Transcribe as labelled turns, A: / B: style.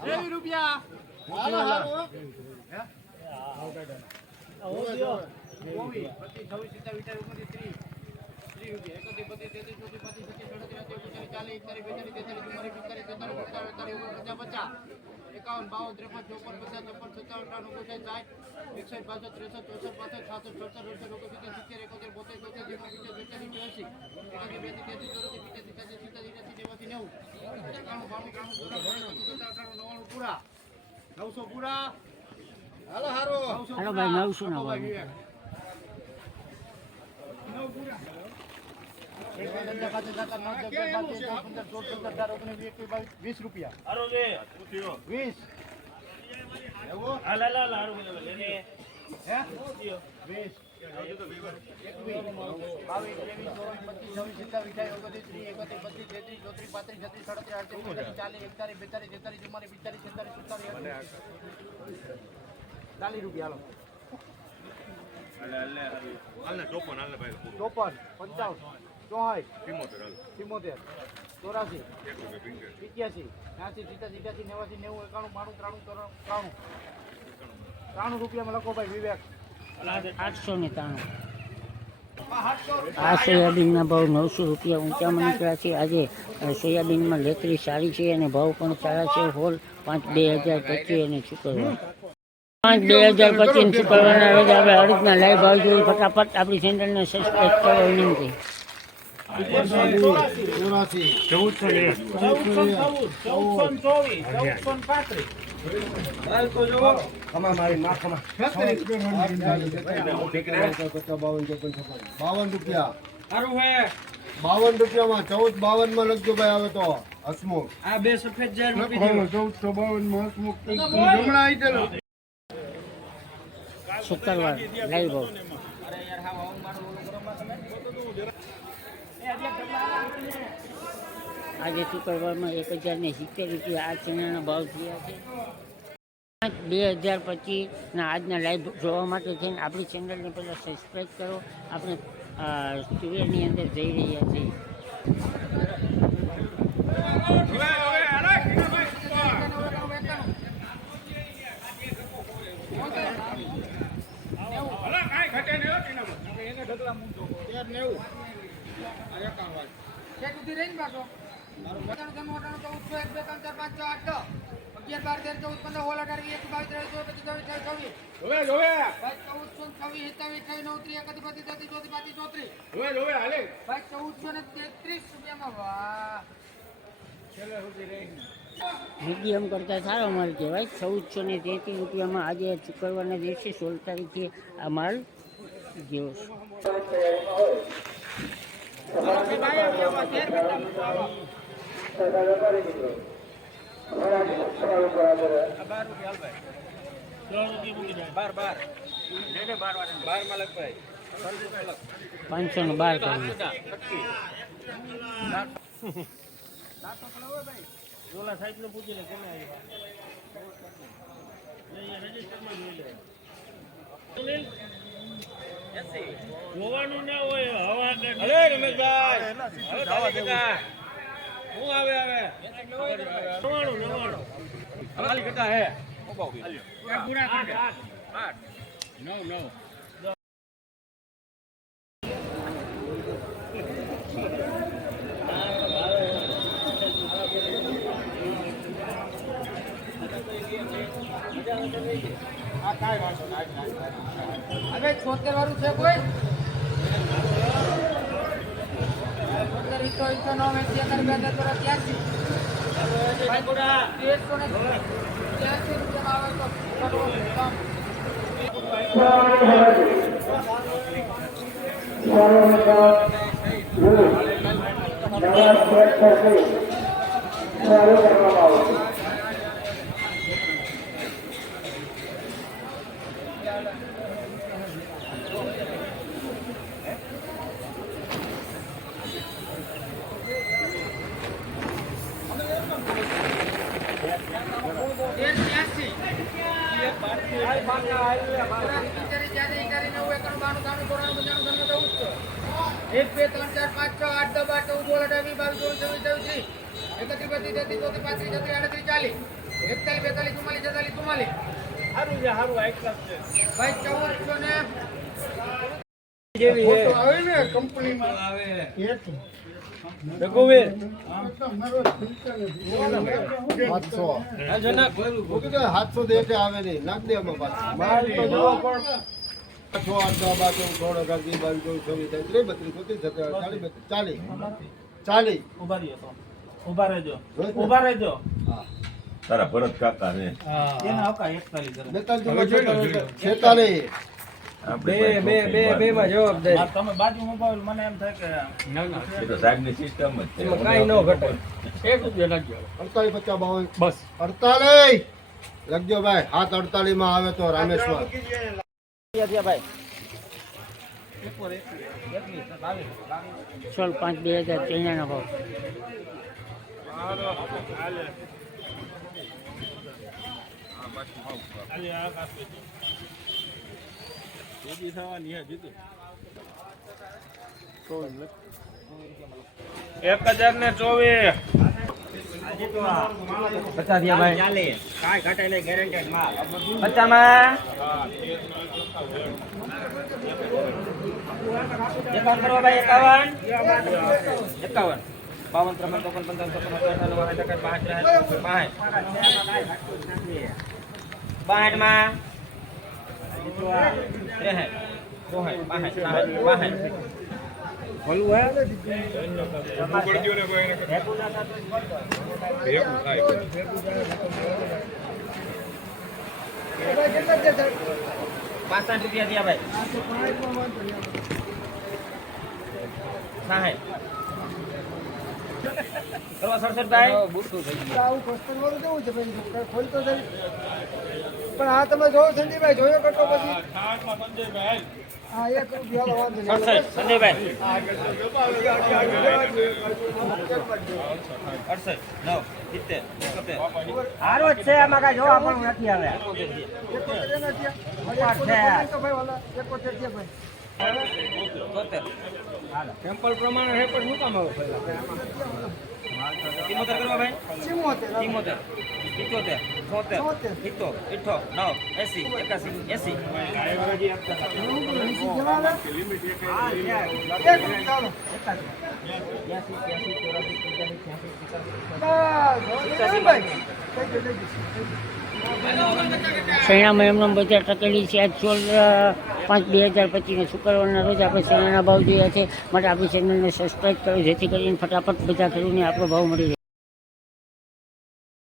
A: ત્રેવીસ રૂપિયા પચીસ પચાસ એકાવન બાવન ત્રેપન ચોપન પચાસ છપ્પન સત્તાવન અઠાવન ઓગણસાઠ સાઠ એકસઠ બાસઠ ત્રેસઠ ચોસઠ પાસઠ છાસઠ સડસઠ અડસઠ ઓગણસિત્તેર સિત્તેર એકોતેર બોતેર તોતેર તેત્રીસ ચુમ્માલીસ બેતાલીસ ચોસી એકાસી બેસી તેત્રીસ ચોરાસી પિત્યાસી છ્યાસી સિત્યાસી નેવાસી નેવું એકાણું બાણું ત્રાણું ચોરાણું પચાસ સત્તાવન અઠાણું નવ્વાણું પૂરા નવસો પૂરા.
B: હાલો હારો.
C: હાલો. ભાઈ, નવસો ના
A: ભાઈ વીસ. રૂપિયા વીસ વીસ. ચાલીસ રૂપિયા ચોપન પંચાવન ચોહાઈ સિમોતેર ચોરાસી સિત્યાસી ત્યાંસી સિત્યાસી સિત્યાસી નેવાસી નેવું એકાણું બાણું ત્રણ ત્રાણું ત્રાણું રૂપિયામાં લખો ભાઈ વિવેક
C: આઠસો ને ત્રાણું આ સોયાબીનના ભાવ નવસો રૂપિયા ઊંચામાં નીકળ્યા છે. આજે સોયાબીનમાં લેતરી સારી છે અને ભાવ પણ સારા છે. હોલ પાંચ બે હજાર પચીસ અને શુક્રવાર. પાંચ બે હજાર પચીસ શુક્રવારના રોજ આપણે અડધના લાઈવ ભાવ જોઈએ ફટાફટ આપણી ચેનલને સબસ્ક્રાઈબ કરવા વિનંતી.
B: ચોરાસી. બાવન રૂપિયા. બાવન રૂપિયામાં ચૌદ બાવનમાં લખજો ભાઈ આવે તો હસમુખ.
D: આ બે સફેદ જાર
B: ચૌદસો બાવનમાં હસમુખ હમણાં આવી ગયેલો.
C: શુક્રવાર. લાઈવ આજે શુક્રવારમાં એક હજાર ને સિત્તેર રૂપિયા આ ચણાના ભાવ થયા છે. પાંચ બે હજાર પચીસના આજના લાઈવ જોવા માટે થઈને આપણી ચેનલને પહેલાં સબસ્ક્રાઈબ કરો. આપણે સ્ટુડિયોની અંદર જઈ રહ્યા છીએ
E: એક ઉધી રહીને પાછો અઠાણું ત્રણ અઠાણું ચૌદ છ એક બે ત્રણ ચાર પાંચ છ આઠ દસ અગિયાર બાર તેર ચૌદ પંદર સોળ અઢાર વીસ બાવીસ ત્રેવીસ ચોવીસ પચીસ છવ્વીસ અઠ્યાવીસ છવ્વીસ. ભાઈ ચૌદસો ને છવ્વીસ સત્તાવીસ અઠ્યાવીસ નવત્રીસ એકત્રીસ બત્રીસ તેત્રીસ ચોત્રીસ પાંત્રીસ ચોત્રીસ ભાઈ ચૌદસો ને તેત્રીસ રૂપિયામાં વાહ.
C: મીડિયમ કરતાં સારો માલ કહેવાય. ચૌદસો ને તેત્રીસ રૂપિયામાં આજે શુક્રવારના દિવસે સોળ તારીખે આ માલ જેવો છે. પાંચસો ને બાર
D: ઓલા સાહેબ ને પૂછી લે કેમ જોવાનું ના હોય હવા અરે રમેશભાઈ. હું આવે આવે નવાણું નવાણું ખાલી
E: હવે છોતેર વાળું છે કોઈ? છોતેર વીસો વીસો નવ એસી અગિયાર બે હજાર ક્યાં ત્યાંસી તેરસો ને ત્યાંસી રૂપિયામાં આવે તો કમ. તેર ત્યાંસી એક બે ત્રણ ચાર પાંચ છ. આઠ દસ બાર ચૌદ સોળ અઢાર વીસ બાવીસ ચોવીસ સત્યાવીસ ત્રીસ એકત્રીસ બત્રીસ તેત્રીસ ચોત્રીસ પાંત્રીસ છત્રીસ આડત્રીસ ચાલીસ એકતાલીસ બેતાલીસ ચુમ્માલીસ છેતાલીસ ચુમ્માલીસ
D: સારું છે. સારું હાઈ ક્લાસ છે
E: ભાઈ ચૌદસો ને
B: આવે ને કંપનીમાં
D: રઘુવીર
B: સાતસો. તો એટલે આવે નહીં. નાખ દે
D: અમે
B: છ આઠ દસ બાર ચૌદ સોળ અઢાર વીસ બાવીસ ચોવીસ છવ્વીસ ત્રીસ બત્રીસ ચોત્રીસ સત્તર ચાલીસ બત્રીસ ચાલીસ. ચાલીસ.
D: ઊભા રહ્યો ઊભા રહેજો. ઊભા રહેજો.
B: હા.
F: તારા ભરત કાકા ને હા.
D: એને આવકા એકતાલીસ
B: છેતાલીસ.
F: બે બે બે બે માં
D: જવાબદારી તમે બાજુ મોબાઈલ મને એમ થાય કે
F: એ તો સાહેબની સિસ્ટમ જ છે.
D: કાંઈ ન ઘટે. એક રૂપિયા લાગજો.
B: અડતાલીસ પચાસ બાવન.
D: બસ.
B: અડતાલીસ! લખજો ભાઈ હાથ અડતાલીસમાં આવે તો રામેશ્વર.
C: સોળ પાંચ બે હજાર ત્રેણાનો ભાવ.
D: એક હજાર ને ચોવીસ પચાસ ભાઈ પચામાં એકાવન કરવા ભાઈ એકાવન એકાવન બાવન ત્રણ ચોપન પંચાવન ચોપન અઠાવન ત્રેસઠ બાસઠ બાસઠમાં ત્રેસઠ ચોસઠ બાસઠ સાસઠ બાસઠ પાસઠ રૂપિયા થયા ભાઈ. સાહેબ કરવા ભાઈ?
E: કેવું છે પછી ખોલતો પણ આ તમે જોયો સંજયભાઈ જોયો કરતો પછી? હા એક
D: સંજયભાઈ અડસઠ નવ સિત્તેર હારો જ છે આમાં કાંઈ જોવા પણ નથી આવે
E: એકોતેર તો ભાઈ ભાઈ.
D: તોતેર ટેમ્પલ પ્રમાણે હે પણ શું કામ આવે ચિમોતેર કરવા ભાઈ. ચિમોતેર ઇઠોતેર છોતેર
E: છોતેર.
D: ઇઠો નવ એસી એકાસી એસી
E: એમનામ.
C: શેણામાં એમનો બજાર ટકેલી છે આજ સોળ પાંચ, બે હજાર પચીસને શુક્રવારના રોજ આપણે શેણાના ભાવ જોયા છે. માટે આપણી ચેનલને સબસ્ક્રાઈબ કરો, જેથી કરીને ફટાફટ બધા ખેડૂતને આપણો ભાવ મળી રહે.